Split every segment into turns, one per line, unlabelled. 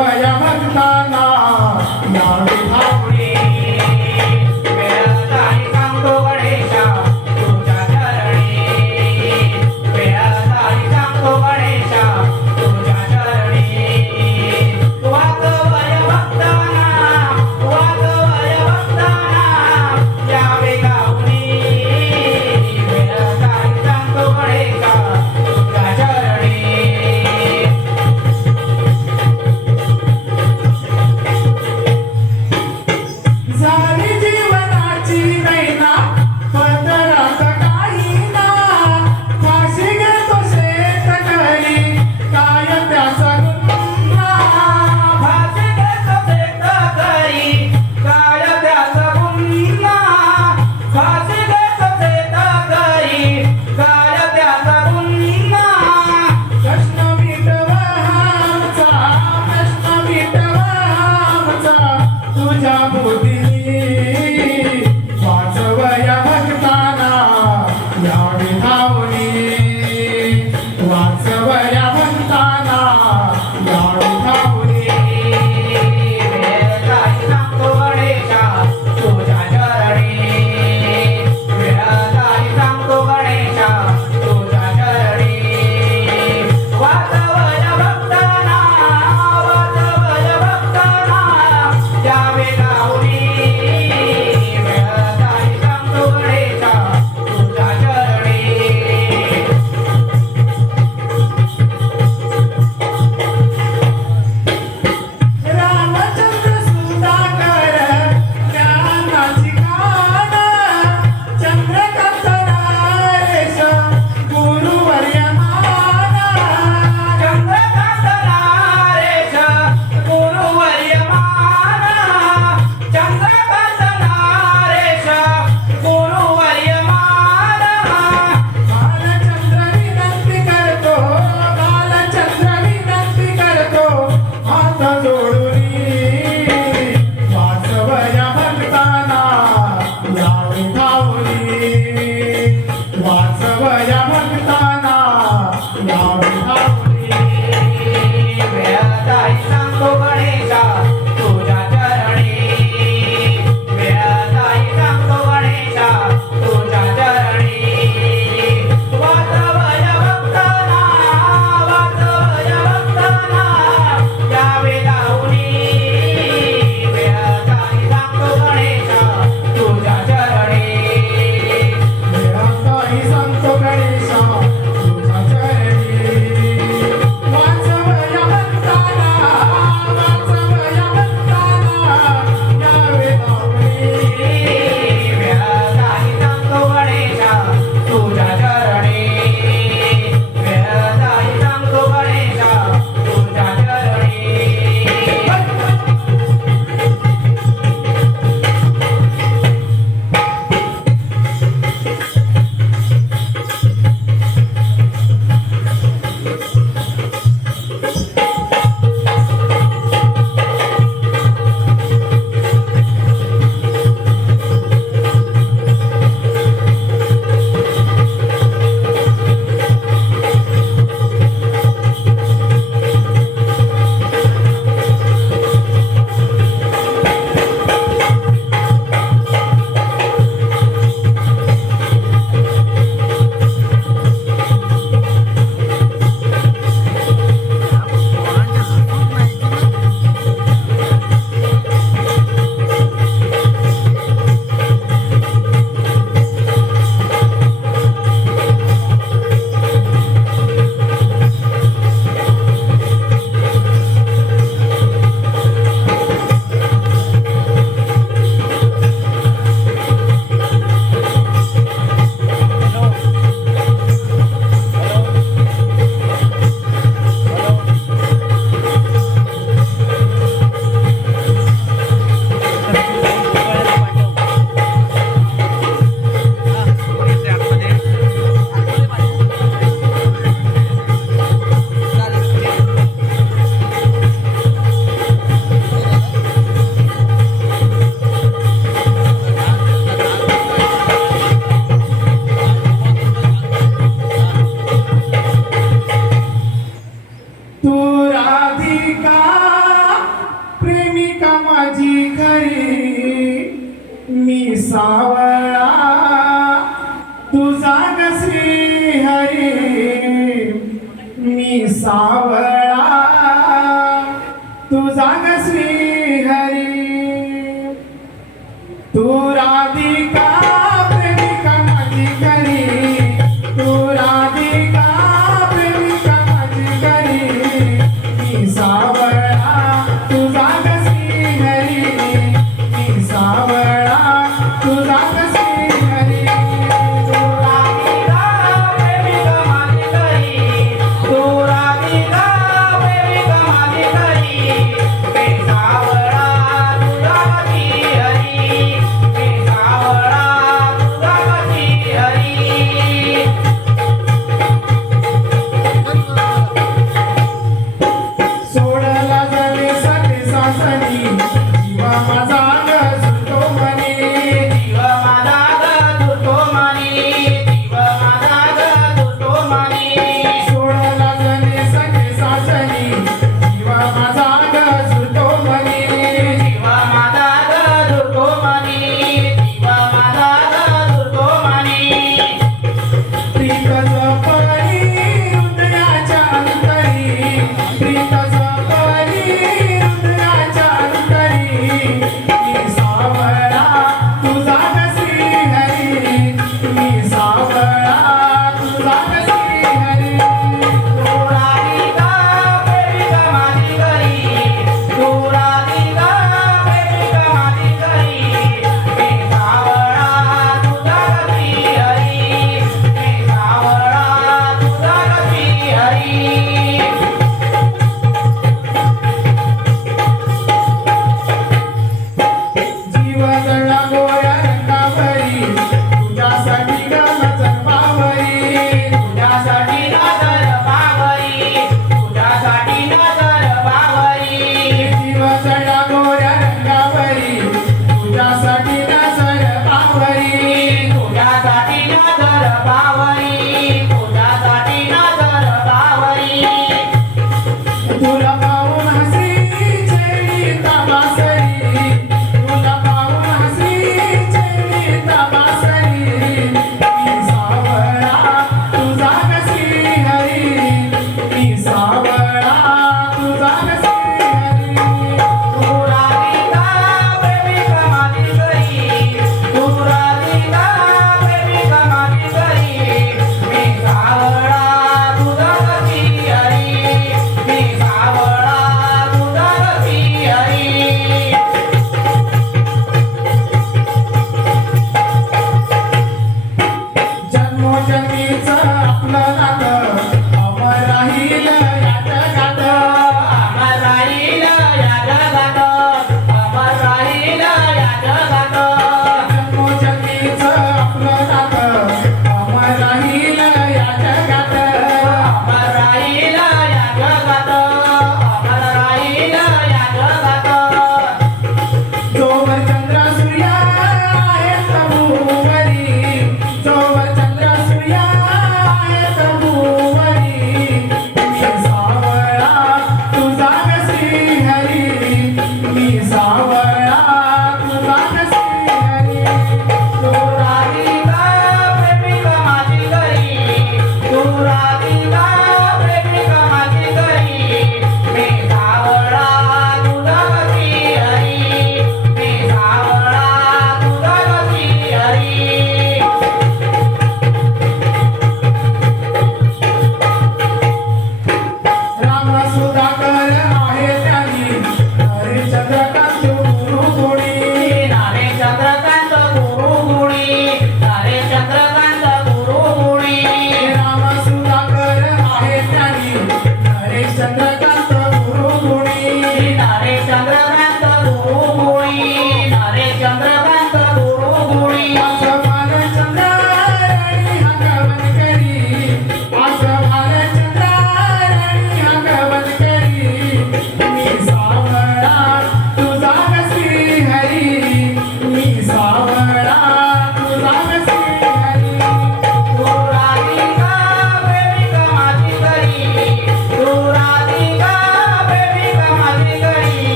वयमर्ताना नामिधाम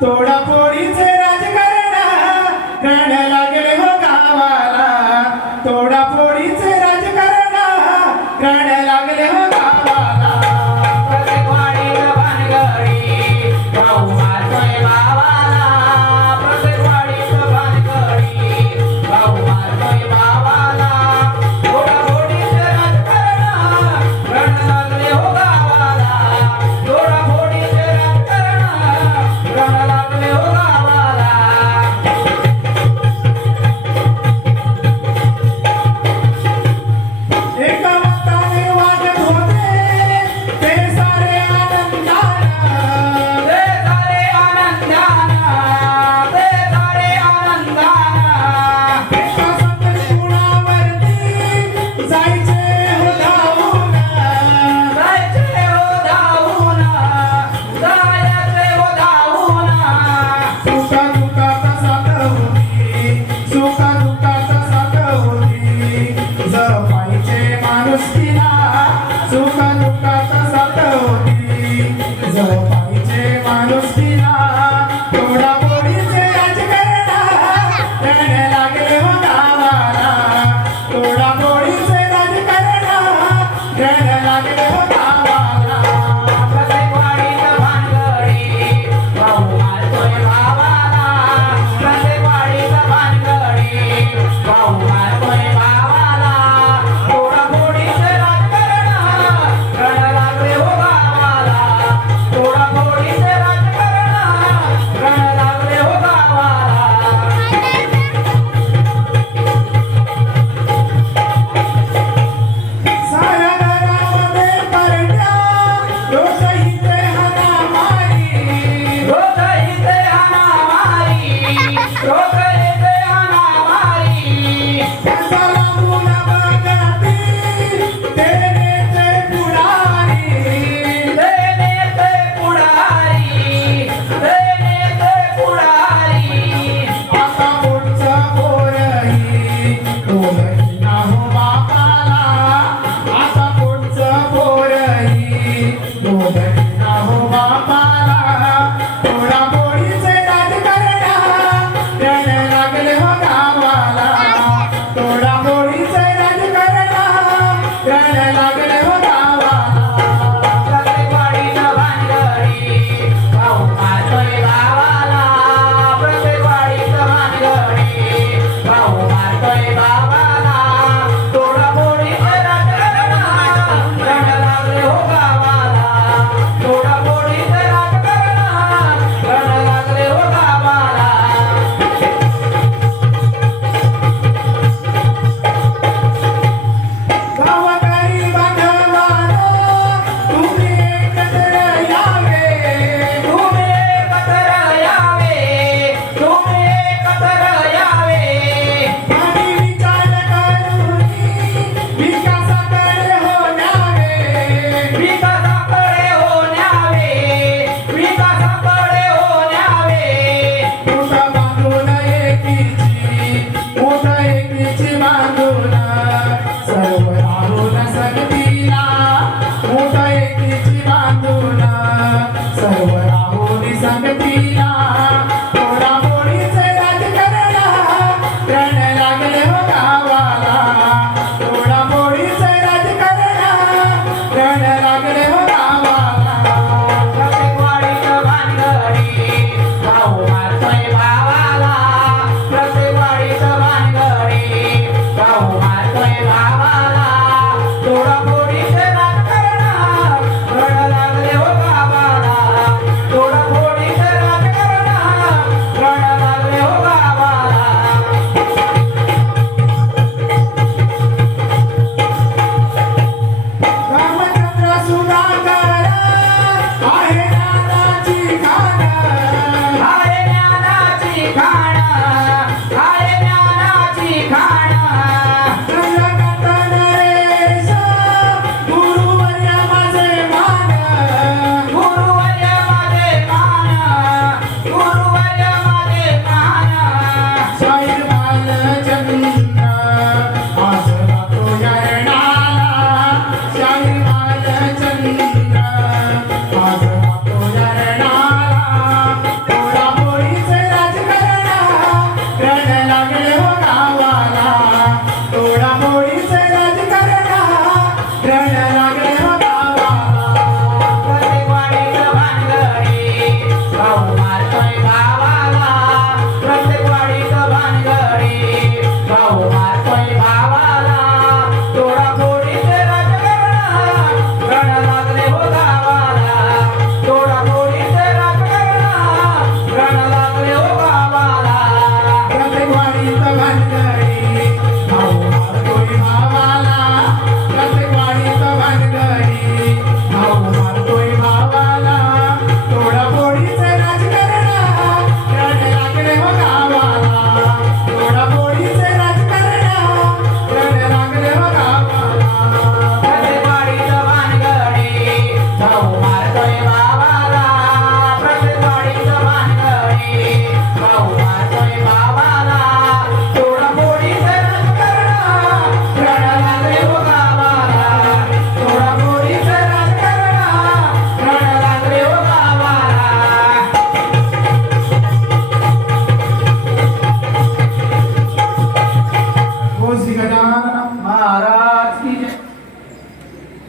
তোরা পড়িস 因为。